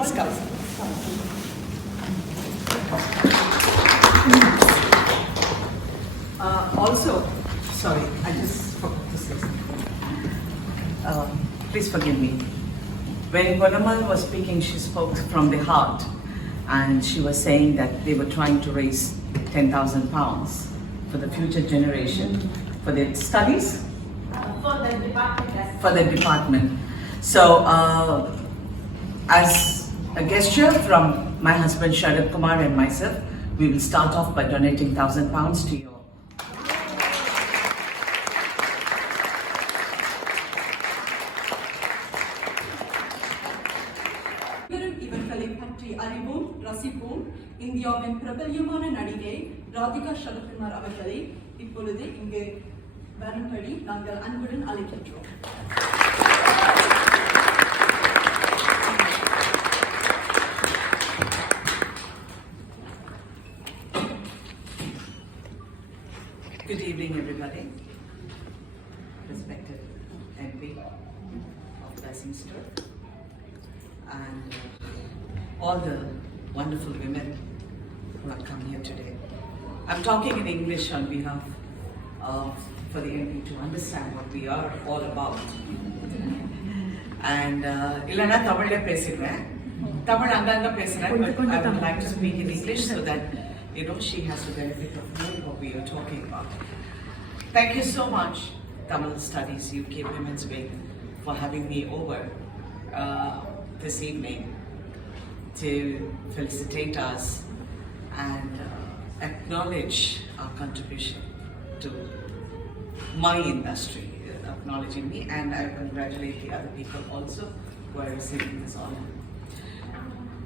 Please come. Also, sorry, I just forgot to say something. Please forgive me. When Guanamal was speaking, she spoke from the heart, and she was saying that they were trying to raise 10,000 pounds for the future generation, for their studies? For the department. Yes. For the department. So, as a gesture from my husband Sarathkumar and myself, we will start off by donating 1,000 pounds to you. இவர்களை பற்றி அறிவோம் ரசிப்போம். இந்தியாவின் பிரபல்யமான நடிகை ராதிகா சரத்குமார் அவர்களை இப்பொழுது இங்கு வரும்படி நாங்கள் அன்புடன் அழைக்கின்றோம். Good evening, everybody. Respected MP of Basingstoke and all the wonderful women who have come here today. I'm talking in English on behalf of for the MP to understand what we are all about. And illana Tamil la pesiren. Tamil anganga pesiren, but I would like to speak in English so that she has the benefit of knowing what we are talking about. Thank you so much, Tamil Studies UK Women's Wing, for having me over this evening to felicitate us and acknowledge our contribution to my industry, acknowledging me, and I congratulate the other people also who are receiving this honor.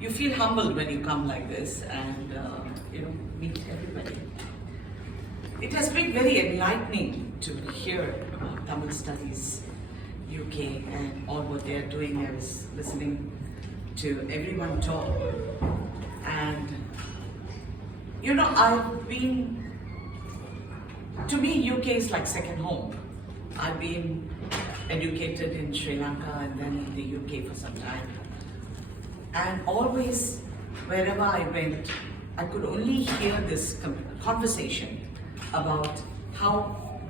You feel humbled when you come like this and meet everybody. It has been very enlightening to hear about Tamil Studies UK and all what they are doing. I was listening to everyone talk, and I've been, to me UK is like second home. I've been educated in Sri Lanka and then in the UK for some time. And always, wherever I went, I could only hear this conversation about how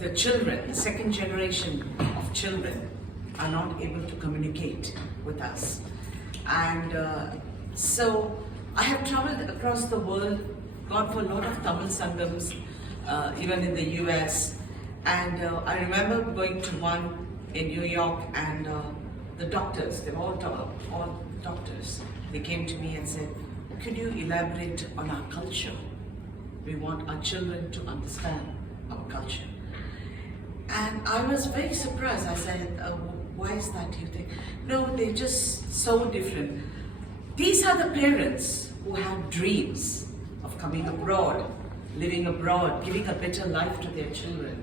the children, the second generation of children, are not able to communicate with us. And so I have traveled across the world, gone for a lot of Tamil Sangams, even in the US. And I remember going to one in New York, and the doctors, they were all doctors. They came to me and said, "Could you elaborate on our culture? We want our children to understand our culture." And I was very surprised. I said, "Why is that, you think?" "No, they're just so different. These are the parents who have dreams of coming abroad, living abroad, giving a better life to their children.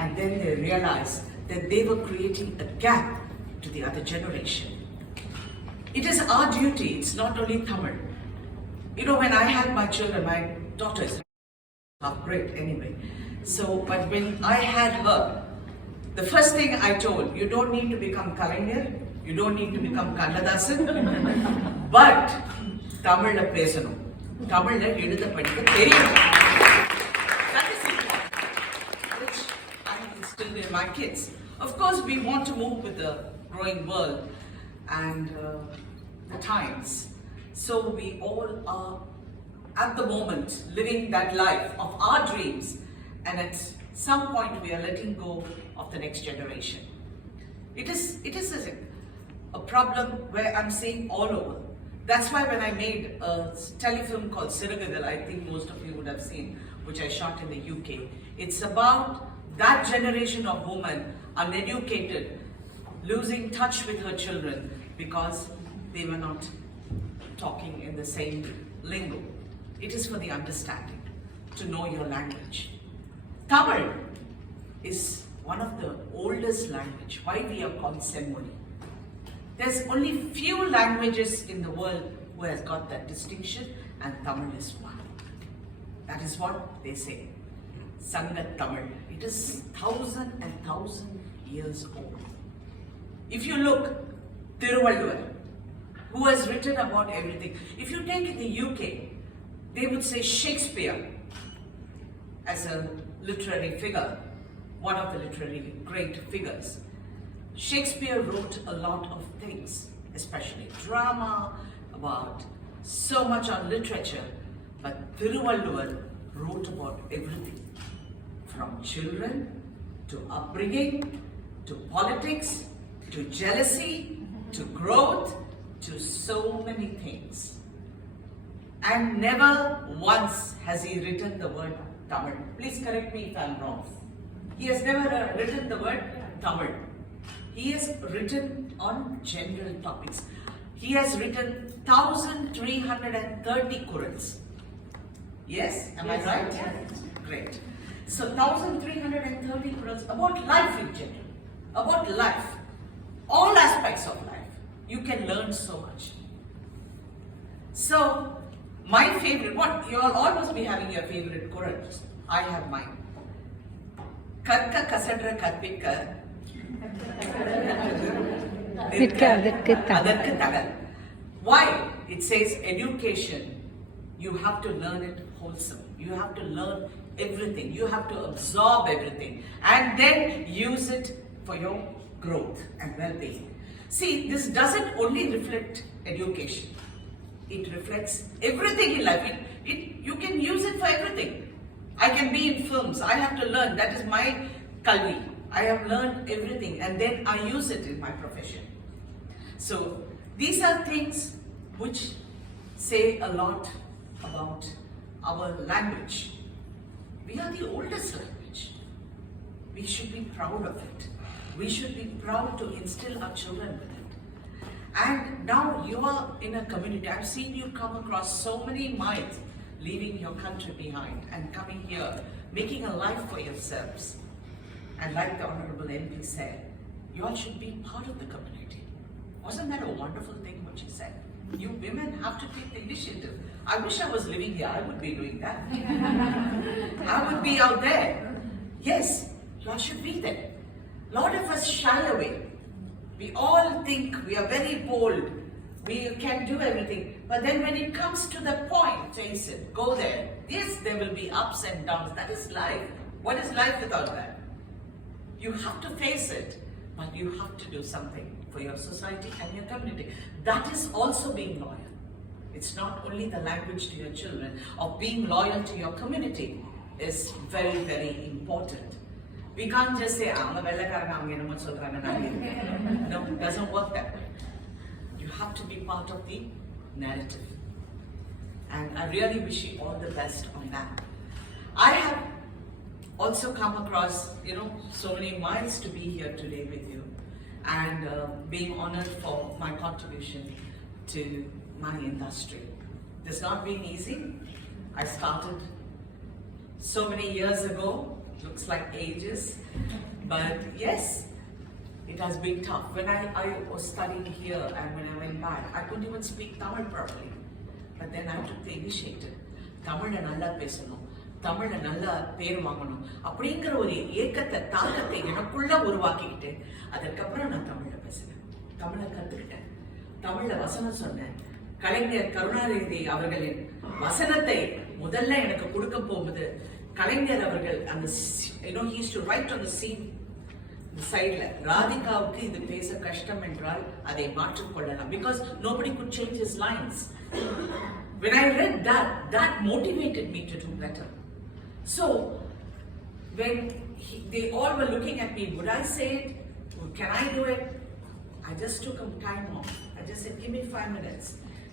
And then they realize that they were creating a gap to the other generation. It is our duty, it's not only Tamil. When I had my children, my daughter is half-bred anyway. But when I had her, the first thing I told, you don't need to become Kalaignar, you don't need to become Kannadasan, but Tamil la pesanum. Tamil la எழுத படிக்க தெரியும். That is important, which I instilled in my kids. Of course, we want to move with the growing world and the times. So we all are at the moment living that life of our dreams, and at some point we are letting go of the next generation. It is a problem where I'm seeing all over. That's why when I made a telefilm called Siragadal, I think most of you would have seen, which I shot in the UK. It's about that generation of women, uneducated, losing touch with her children because they were not talking in the same lingo. It is for the understanding, to know your language. Tamil is one of the oldest language. Why we are called Semmoli? There's only few languages in the world who has got that distinction, and Tamil is one. That is what they say. Sanga Tamil. It is 1,000 years old. If you look, Thiruvalluvar, who has written about everything. If you take in the UK, they would say Shakespeare as a literary figure, one of the literary great figures. Shakespeare wrote a lot of things, especially drama, about so much on literature, but Thiruvalluvar wrote about everything, from children to upbringing, to politics, to jealousy, to growth, to so many things. And never once has he written the word Tamil. Please correct me if I'm wrong. He has never written the word Tamil. He has written on general topics. He has written 1,330 Qurans. Yes? Am I right? Yes. Great. So 1,330 Qurans about life in general. About life. All aspects of life. You can learn so much. So, my favorite, what? You all must be having your favorite Qurans. I have mine. Karka kasadra karpikka. Why? It says education, you have to learn it wholesome. You have to learn everything. You have to absorb everything and then use it for your growth and well-being. See, this doesn't only reflect education. It reflects everything in life. You can use it for everything. I can be in films. I have to learn. That is my kalvi. I have learned everything and then I use it in my profession. So these are things which say a lot about our language. We are the oldest language. We should be proud of it. We should be proud to instill our children with it. And now you are in a community. I've seen you come across so many miles, leaving your country behind and coming here, making a life for yourselves. And like the Honorable MP said, you all should be part of the community. Wasn't that a wonderful thing what she said? You women have to take the initiative. I wish I was living here. I would be doing that. I would be out there. Yes, you all should be there. A lot of us shy away. We all think we are very bold. We can do everything. But then when it comes to the point, face it, go there. Yes, there will be ups and downs. That is life. What is life without that? You have to face it, but you have to do something for your society and your community. That is also being loyal. It's not only the language to your children, or being loyal to your community is very, very important. We can't just say, no, it doesn't work that way. You have to be part of the narrative. And I really wish you all the best on that. I have also come across, so many miles to be here today with you and being honored for my contribution to my industry. It's not been easy. I started so many years ago, looks like ages, but yes, it has been tough. When I was studying here and when I went back, I couldn't even speak Tamil properly. But then I took the initiative. Tamil nalla pesanum. தமிழை நல்லா பேர் வாங்கணும் அப்படிங்கிற ஒரு ஏக்கத்தை தாக்கத்தை எனக்குள்ள உருவாக்கிக்கிட்டு அதற்கப்புறம் நான் தமிழ்ல பேசுறேன், தமிழை கத்துக்கிட்டேன், தமிழ்ல வசனம் சொன்னேன். கலைஞர் கருணாநிதி அவர்களின் வசனத்தை முதல்ல எனக்கு கொடுக்க போகுது கலைஞர் அவர்கள் அந்த he used to write on the scene சைட்ல ராதிகாவுக்கு இது பேச கஷ்டம் என்றால் அதை மாற்றிக்கொள்ளலாம், because nobody could change his lines. When I read that motivated me to do better. So when they all were looking at me, would I say it? Can I do it? I just took a time off. I just said, give me 5 minutes.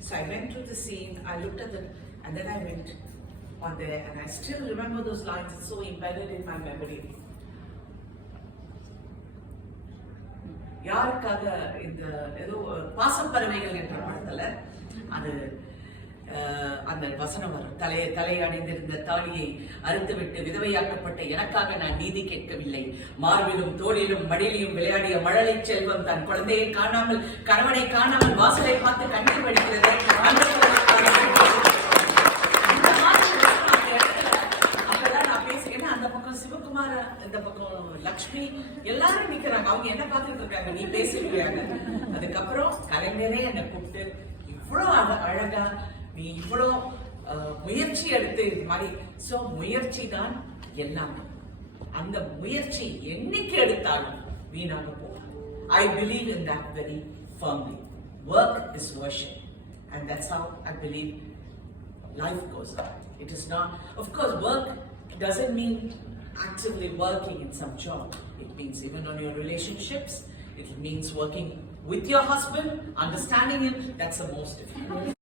So I went to the scene, I looked at it, and then I went on there, and I still remember those lines. It's so embedded in my memory. யாருக்காக இந்த ஏதோ பாசப்பறவைகள் என்ற படத்துல அது அந்த வசனம் வரும், தலை அணிந்திருந்த தாலியை அறுத்துவிட்டு விதவையாக்கப்பட்ட எனக்காக நான் நீதி கேட்கவில்லை, மார்பிலும் தோளிலும் மடியிலும் விளையாடிய மழலை செல்வம் தன் குழந்தையை காணாமல் கணவனை காணாமல் வாசலை பார்த்து கண்ணீர் வடிக்கிறது. அப்பதான் நான் பேசுகிறேன். அந்த பக்கம் சிவகுமார, இந்த பக்கம் லக்ஷ்மி எல்லாரும் நிக்கிறாங்க. அவங்க என்ன பார்த்துட்டு இருக்காங்க, நீ பேசுறீங்க. அதுக்கப்புறம் கலைஞரே என்னை கூப்பிட்டு இவ்வளோ அழகா நீ இவ்வளோ முயற்சி எடுத்து இது மாதிரி. ஸோ முயற்சி தான் எல்லாமே. அந்த முயற்சி என்னைக்கு எடுத்தாலும் வீணாக போகும். I believe in that very firmly. Work is worship, and that's how I believe life goes on. It is not, of course, work doesn't mean actively working in some job. It means even on your relationships. It means working with your husband, understanding him. That's the most difficult.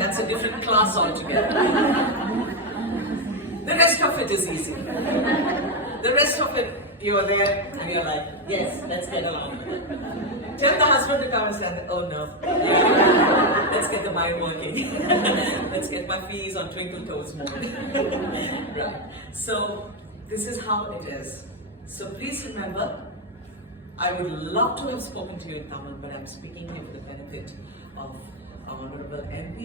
That's a different class altogether. The rest of it is easy. The rest of it, you're there and you're like, yes, let's get along with it. Tell the husband to come and say, oh no, let's get the mind working. Let's get my fees on twinkle toes mode. Right. So this is how it is. So please remember, I would love to have spoken to you in Tamil, but I'm speaking here for the benefit of our Honorable MP.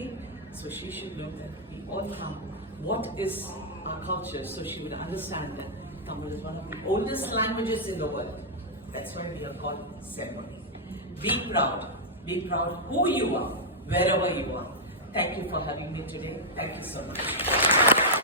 So she should know that we all have what is our culture, so she would understand that Tamil is one of the oldest languages in the world. That's why we are called Semoli. Be proud. Be proud who you are, wherever you are. Thank you for having me today. Thank you so much.